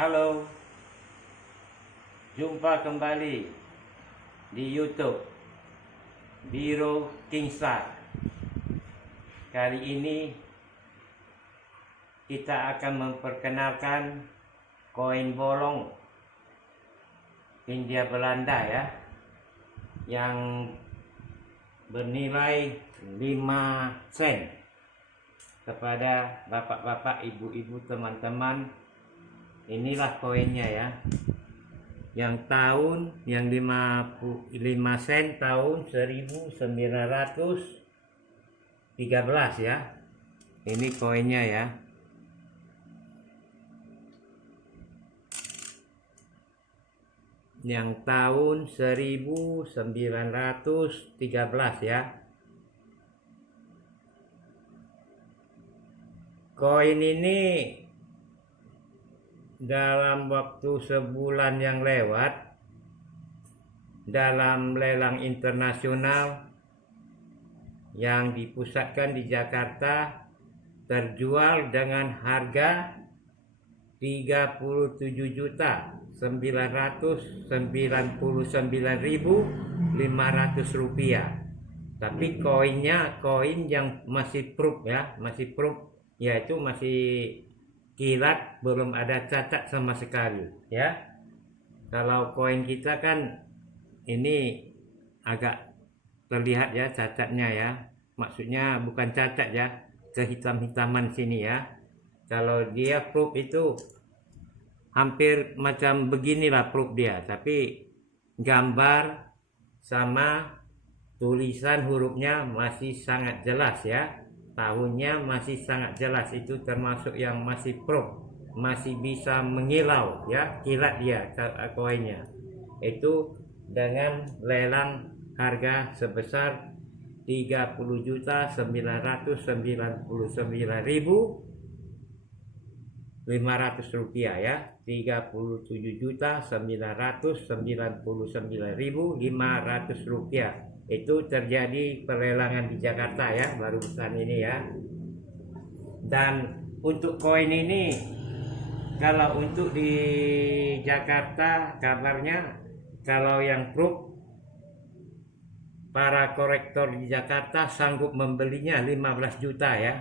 Halo, jumpa kembali di YouTube Biro Kingstar. Kali ini kita akan memperkenalkan koin bolong Hindia Belanda ya, yang bernilai 5 sen kepada bapak-bapak, ibu-ibu, teman-teman. Inilah koinnya ya, yang 5 sen tahun 1913 ya. Ini koinnya ya. Yang tahun 1913 ya. Koin ini dalam waktu sebulan yang lewat, dalam lelang internasional yang dipusatkan di Jakarta, terjual dengan harga 37.999.500 rupiah. Tapi koinnya koin yang masih proof ya, yaitu masih kilat, belum ada cacat sama sekali ya. Kalau koin kita kan ini agak terlihat ya cacatnya ya, maksudnya bukan cacat ya, kehitam-hitaman sini ya. Kalau dia proof itu hampir macam beginilah proof dia, tapi gambar sama tulisan hurufnya masih sangat jelas ya. Tahunnya masih sangat jelas, itu termasuk yang masih proof, masih bisa mengilau ya, kilat dia koinnya. Itu dengan lelang harga sebesar 30.999.500 rupiah ya, 37.999.500 rupiah. Itu terjadi pelelangan di Jakarta ya, barusan ini ya. Dan untuk koin ini, kalau untuk di Jakarta kabarnya, kalau yang proof, para korektor di Jakarta sanggup membelinya 15 juta ya.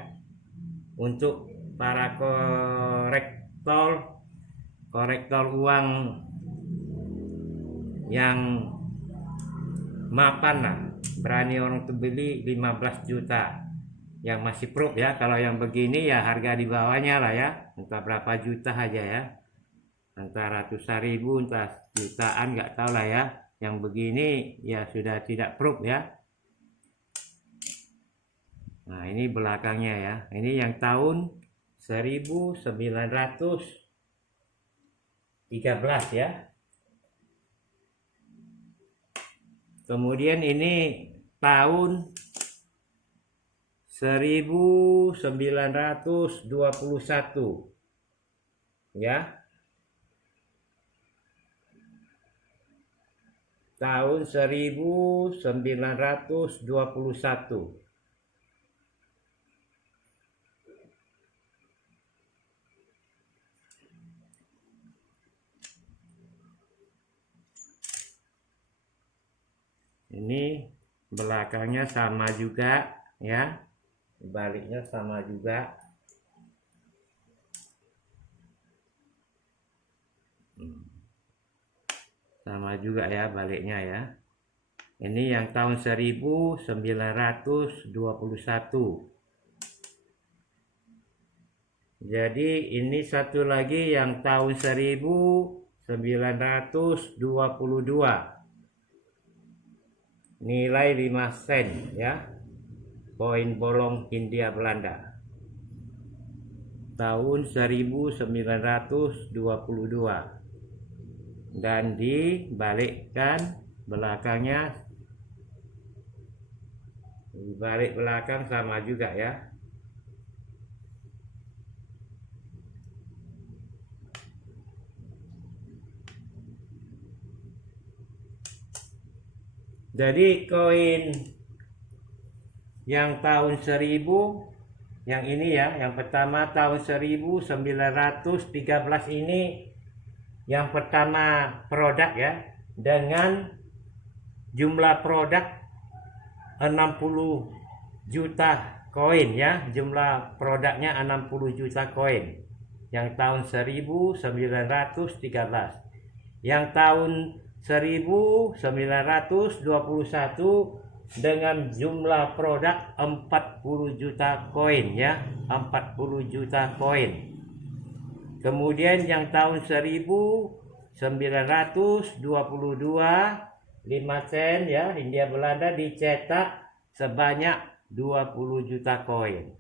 Untuk para korektor uang yang mapan lah, berani orang tuh beli 15 juta yang masih proof ya. Kalau yang begini ya harga di bawahnya lah ya, entah berapa juta aja ya, entah ratusan ribu, entah jutaan, nggak tahu lah ya. Yang begini ya sudah tidak proof ya. Nah ini belakangnya ya, ini yang tahun 1913 ya. Kemudian ini tahun 1921 ya. Tahun 1921. Ini belakangnya sama juga ya, baliknya sama juga. Sama juga ya baliknya ya. Ini yang tahun 1921. Jadi ini satu lagi yang tahun 1922. Nilai 5 sen ya, koin bolong Hindia Belanda tahun 1922, dan dibalikkan belakangnya, balik belakang sama juga ya. Jadi koin yang tahun 1000, yang ini ya, yang pertama tahun 1913 ini Yang pertama produk ya, dengan jumlah produk 60 juta koin ya, jumlah produknya 60 juta koin. Yang tahun 1913. Yang tahun 1921 dengan jumlah produk 40 juta koin ya, 40 juta koin. Kemudian yang tahun 1922 5 sen ya, Hindia Belanda dicetak sebanyak 20 juta koin.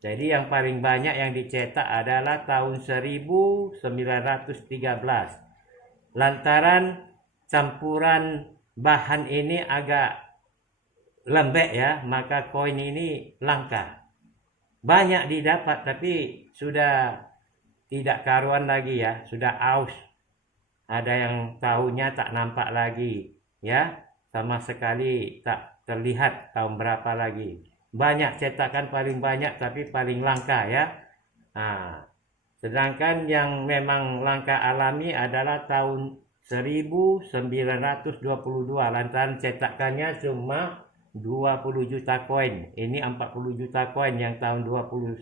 Jadi yang paling banyak yang dicetak adalah tahun 1913. Lantaran campuran bahan ini agak lembek ya, maka koin ini langka. Banyak didapat tapi sudah tidak karuan lagi ya, sudah aus. Ada yang tahunya tak nampak lagi ya, sama sekali tak terlihat tahun berapa lagi. Banyak cetakan paling banyak tapi paling langka ya. Nah, sedangkan yang memang langka alami adalah tahun 1922, lantaran cetakannya cuma 20 juta koin. Ini 40 juta koin yang tahun 21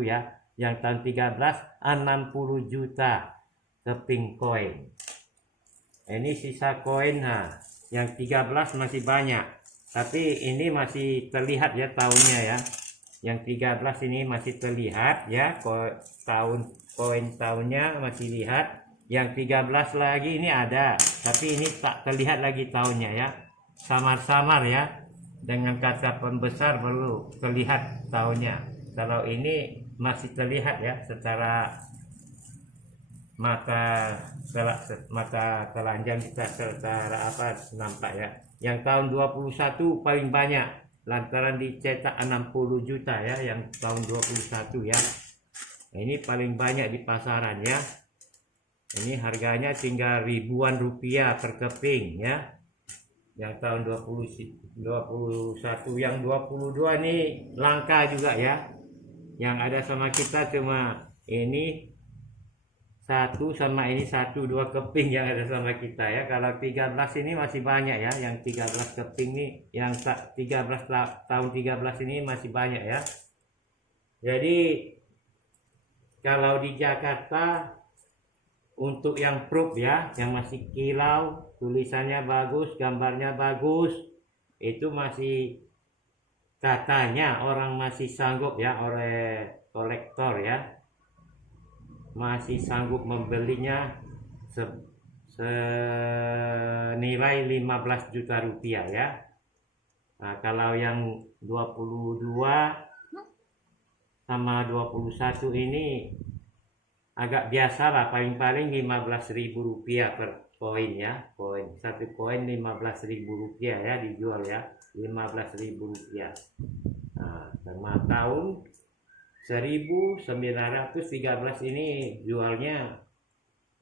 ya. Yang tahun 13 60 juta keping koin. Ini sisa koin. Nah, yang 13 masih banyak. Tapi ini masih terlihat ya tahunnya ya. Yang 13 ini masih terlihat ya, koin tahunnya masih lihat. Yang 13 lagi ini ada, tapi ini tak terlihat lagi tahunnya ya. Samar-samar ya. Dengan kaca pembesar baru terlihat tahunnya. Kalau ini masih terlihat ya secara mata telanjang kita, secara apa nampak ya. Yang tahun 21 paling banyak lantaran dicetak 60 juta ya, yang tahun 21 ya. Ini paling banyak di pasaran ya. Ini harganya tinggal ribuan rupiah per keping ya. Yang tahun 21, yang 22 ini langka juga ya. Yang ada sama kita cuma ini satu, sama ini 1-2 keping yang ada sama kita ya. Kalau 13 ini masih banyak ya, yang 13 keping ini, yang 13 tahun 13 ini masih banyak ya. Jadi kalau di Jakarta untuk yang proof ya, yang masih kilau, tulisannya bagus, gambarnya bagus, itu masih katanya orang masih sanggup ya, oleh kolektor ya, masih sanggup membelinya senilai 15 juta rupiah ya. Nah, kalau yang 22 sama 21 ini agak biasa lah, paling-paling 15.000 rupiah per koin ya. Satu koin 15.000 rupiah ya dijual ya, 15.000 rupiah. Nah, sama tahun 1913 ini jualnya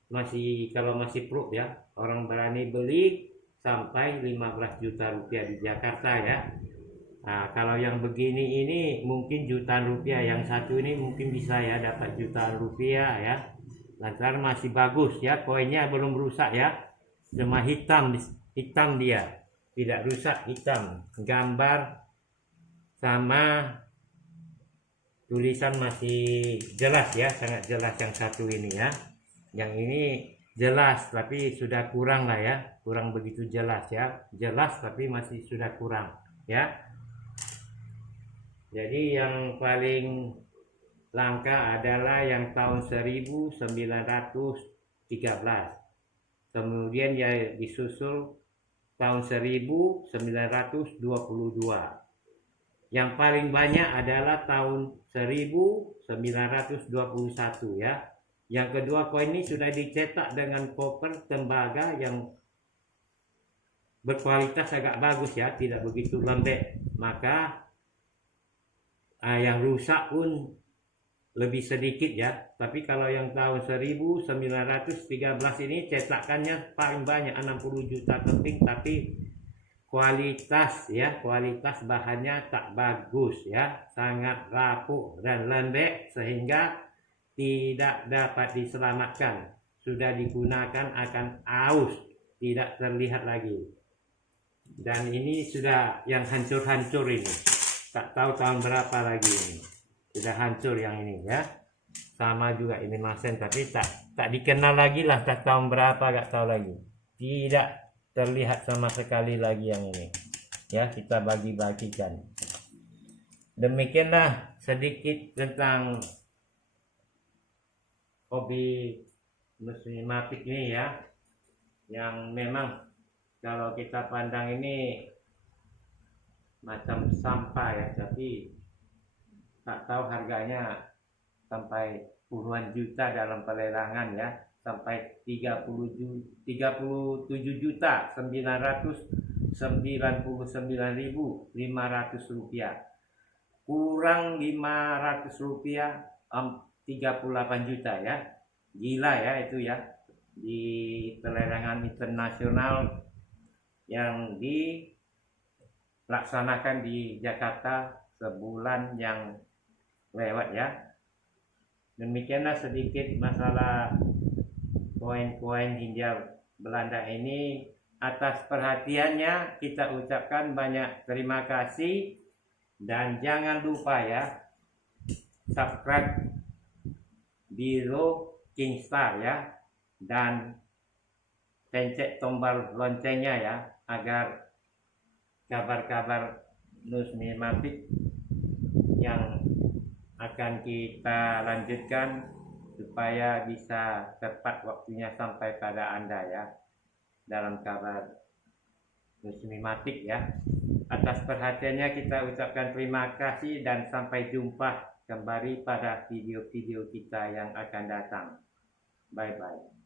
masih, kalau masih proof ya, orang berani beli sampai 15 juta rupiah di Jakarta ya. Nah, kalau yang begini ini mungkin jutaan rupiah, yang satu ini mungkin bisa ya dapat jutaan rupiah ya. Lantaran masih bagus ya, koinnya belum rusak ya, cuma hitam dia, tidak rusak, hitam, gambar sama tulisan masih jelas ya, sangat jelas yang satu ini ya. Yang ini jelas tapi sudah kurang lah ya, kurang begitu jelas ya, jelas tapi masih sudah kurang ya. Jadi yang paling langka adalah yang tahun 1913. Kemudian ya disusul tahun 1922. Yang paling banyak adalah tahun 1921 ya. Yang kedua, koin ini sudah dicetak dengan koper tembaga yang berkualitas agak bagus ya, tidak begitu lembek. Maka yang rusak pun lebih sedikit ya. Tapi kalau yang tahun 1913 ini cetakannya paling banyak, 60 juta keping, tapi kualitas ya, kualitas bahannya tak bagus ya, sangat rapuh dan lembek sehingga tidak dapat diselamatkan. sudah digunakan akan aus, tidak terlihat lagi. Dan ini sudah yang hancur-hancur ini, tak tahu tahun berapa lagi ini, sudah hancur yang ini ya. Sama juga ini masen, tapi tak dikenal lagi lah, tak tahun berapa gak tahu lagi, tidak terlihat sama sekali lagi yang ini ya. Kita bagi-bagikan. Demikianlah sedikit tentang hobi numismatik ini ya, yang memang kalau kita pandang ini macam sampah ya, tapi tak tahu harganya sampai puluhan juta dalam pelelangan ya, sampai 37.999.500 rupiah, kurang 500 rupiah, 38 juta ya. Gila ya itu ya, di pelelangan internasional yang dilaksanakan di Jakarta sebulan yang lewat ya. Demikianlah sedikit masalah koin-koin hindia Belanda ini. Atas perhatiannya kita ucapkan banyak terima kasih, dan jangan lupa ya subscribe Biro Kingstar ya, dan pencet tombol loncengnya ya, agar kabar-kabar numismatik yang akan kita lanjutkan supaya bisa tepat waktunya sampai pada Anda ya, dalam kabar numismatik ya. Atas perhatiannya kita ucapkan terima kasih, dan sampai jumpa kembali pada video-video kita yang akan datang. Bye-bye.